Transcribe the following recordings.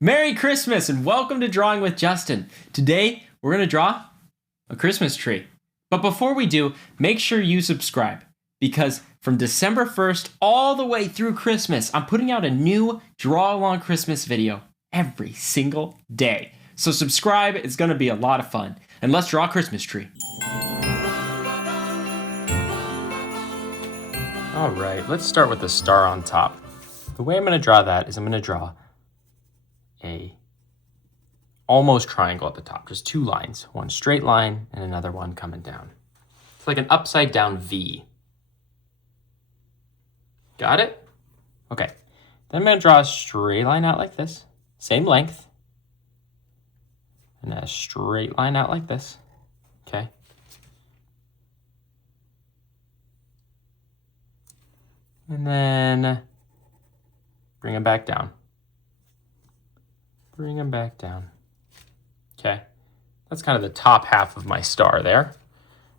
Merry Christmas and welcome to Drawing with Justin. Today, we're going to draw a Christmas tree. But before we do, make sure you subscribe because from December 1st all the way through Christmas, I'm putting out a new Draw Along Christmas video every single day. So subscribe, it's going to be a lot of fun. And let's draw a Christmas tree. All right, let's start with the star on top. The way I'm going to draw that is I'm going to draw a almost triangle at the top, just two lines, one straight line and another one coming down. It's like an upside down V. Got it? Okay, then I'm going to draw a straight line out like this, same length, and a straight line out like this, okay? And then bring them back down. Bring them back down. Okay, that's kind of the top half of my star there.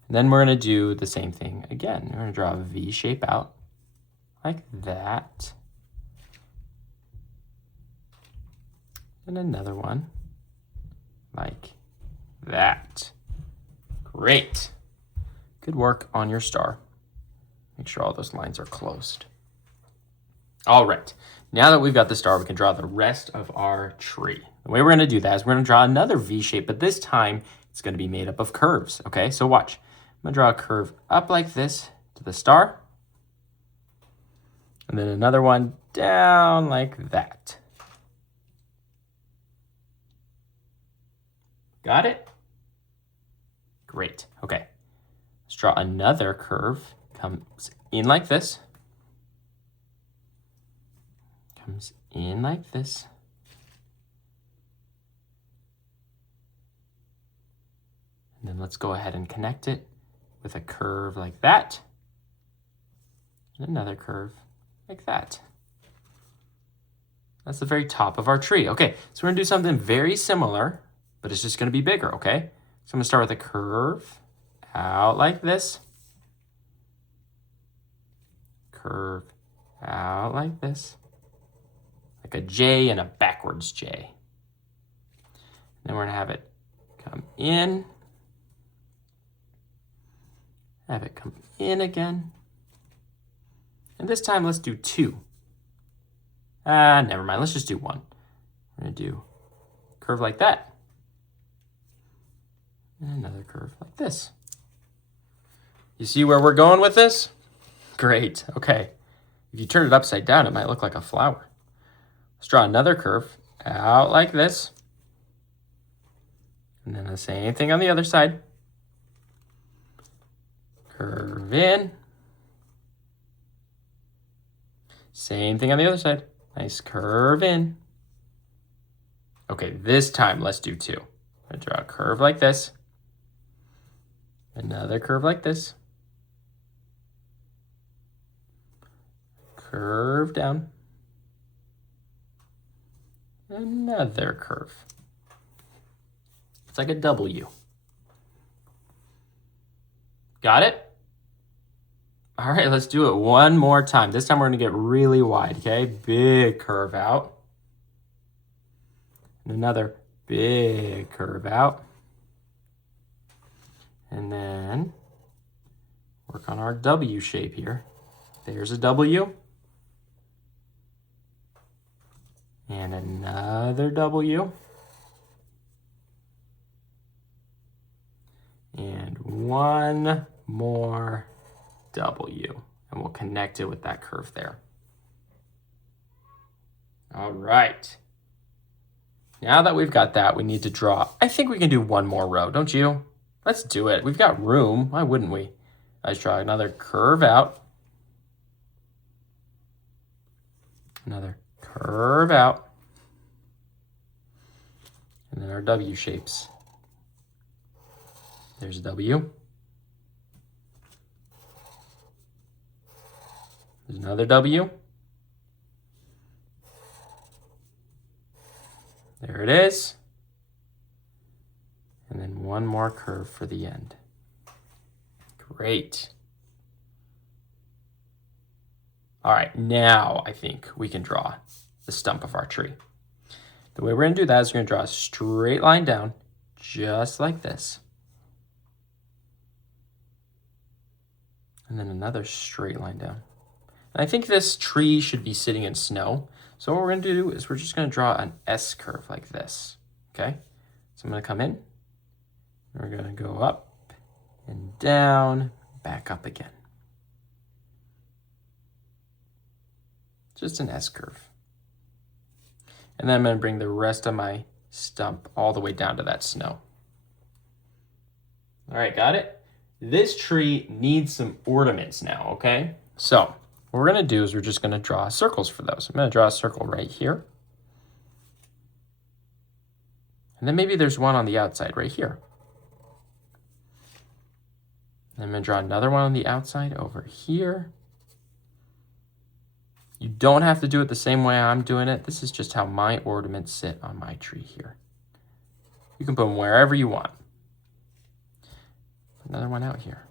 And then we're going to do the same thing again. We're going to draw a V shape out like that. And another one like that. Great. Good work on your star. Make sure all those lines are closed. All right, now that we've got the star, we can draw the rest of our tree. The way we're going to do that is we're going to draw another V shape, but this time it's going to be made up of curves, okay? So watch. I'm going to draw a curve up like this to the star, and then another one down like that. Got it? Great. Okay. Let's draw another curve. Comes in like this. Comes in like this. And then let's go ahead and connect it with a curve like that. And another curve like that. That's the very top of our tree. Okay, so we're gonna do something very similar, but it's just gonna be bigger, okay? So I'm gonna start with a curve out like this. Curve out like this. Like a J and a backwards J. Then we're gonna have it come in. Have it come in again. And this time let's do two. Never mind, let's just do one. We're gonna do a curve like that. And another curve like this. You see where we're going with this? Great, okay. If you turn it upside down, it might look like a flower. Let's draw another curve out like this. And then the same thing on the other side. Curve in. Same thing on the other side. Nice curve in. Okay, this time let's do two. I'm gonna draw a curve like this. Another curve like this. Curve down. Another curve. It's like a W. Got it? All right, let's do it one more time. This time we're gonna get really wide, okay? Big curve out. And another big curve out. And then work on our W shape here. There's a W. And another W. And one more W. And we'll connect it with that curve there. All right. Now that we've got that, we need to draw. I think we can do one more row, don't you? Let's do it. We've got room. Why wouldn't we? Let's draw another curve out. Another curve out. And then our W shapes. There's a W. There's another W. There it is. And then one more curve for the end. Great. All right, now I think we can draw the stump of our tree. The way we're going to do that is we're going to draw a straight line down, just like this. And then another straight line down. And I think this tree should be sitting in snow. So what we're going to do is we're just going to draw an S curve like this, okay? So I'm going to come in. We're going to go up and down, back up again. Just an S curve. And then I'm going to bring the rest of my stump all the way down to that snow. All right, got it? This tree needs some ornaments now, okay? So what we're going to do is we're just going to draw circles for those. I'm going to draw a circle right here. And then maybe there's one on the outside right here. And I'm going to draw another one on the outside over here. You don't have to do it the same way I'm doing it. This is just how my ornaments sit on my tree here. You can put them wherever you want. Another one out here.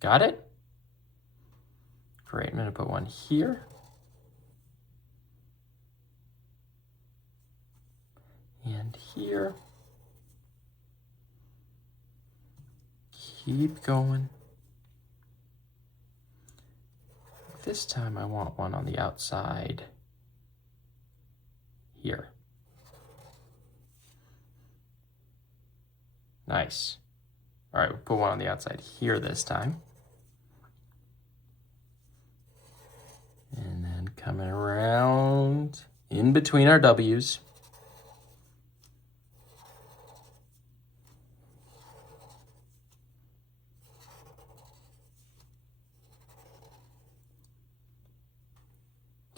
Got it? Great, I'm going to put one here. And here. Keep going. This time I want one on the outside here. Nice. All right, we'll put one on the outside here this time. And then coming around in between our W's.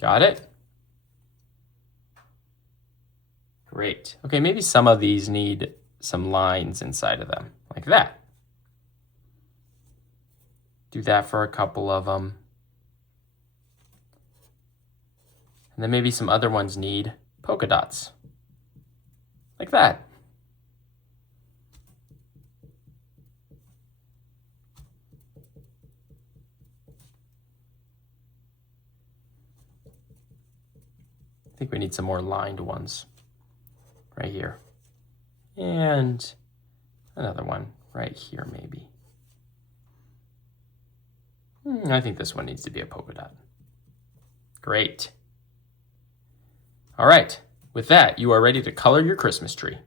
Got it? Great. Okay, maybe some of these need some lines inside of them, like that. Do that for a couple of them. And then maybe some other ones need polka dots, like that. I think we need some more lined ones right here. And another one right here, maybe. I think this one needs to be a polka dot. Great. All right, with that, you are ready to color your Christmas tree.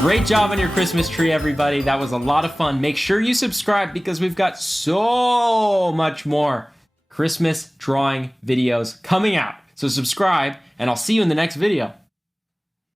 Great job on your Christmas tree, everybody. That was a lot of fun. Make sure you subscribe because we've got so much more Christmas drawing videos coming out. So subscribe, and I'll see you in the next video.